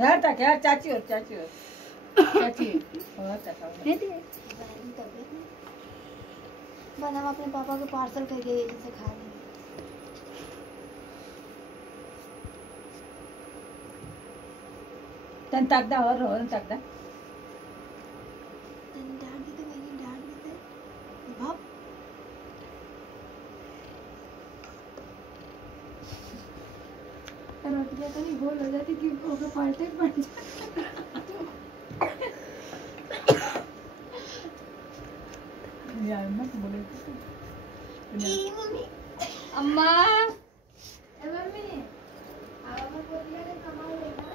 यार तक यार चाची और चाची और तक बना हम अपने पापा को पार्सल कर दिए जैसे खा रहे तन तकदा और तकदा डांट देते वही डांट देते बाप रोटी जाता नहीं गोल हो जाती कि ओके पलटे पड़ यार मत बोले मम्मी अम्मा मम्मी आवाज बोलिए ना कमाल लेना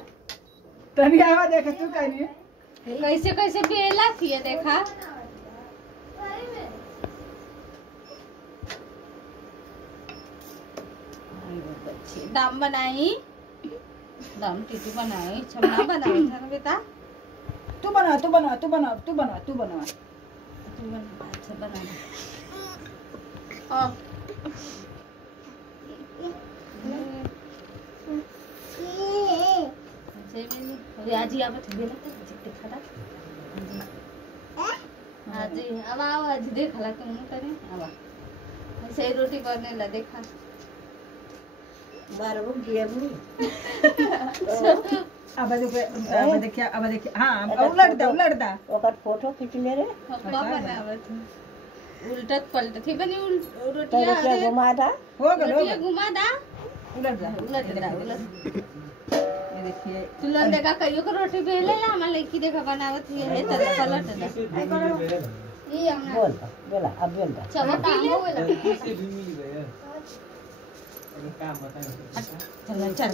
तनी आवा देख तू कहीं कैसे कैसे बेला थी देखा दाम बनाई दाम टीटू बनाई छमना बनाई था ना बेटा तू बना अच्छा बना आज ही आप बेला तो देखा था आज अब आओ आज देखा ला तुम करें अब ऐसे ही रोटी करने ला देखा 12 बजे किया भी अब देखिए हां उलट दा ओकर फोटो खींच ले रे पप्पा बनावत उल्टत पलटत ही बनी रोटियां रोटियां घुमा दा हो गलो रोटियां घुमा दा उलट दा ये देखिए तुलन देखा कईयो को रोटी बेले ला हमार लड़की देखा बनावत है तरह पलट दा ये हमना बोल बोला अब बोल दा चमक ले चल चल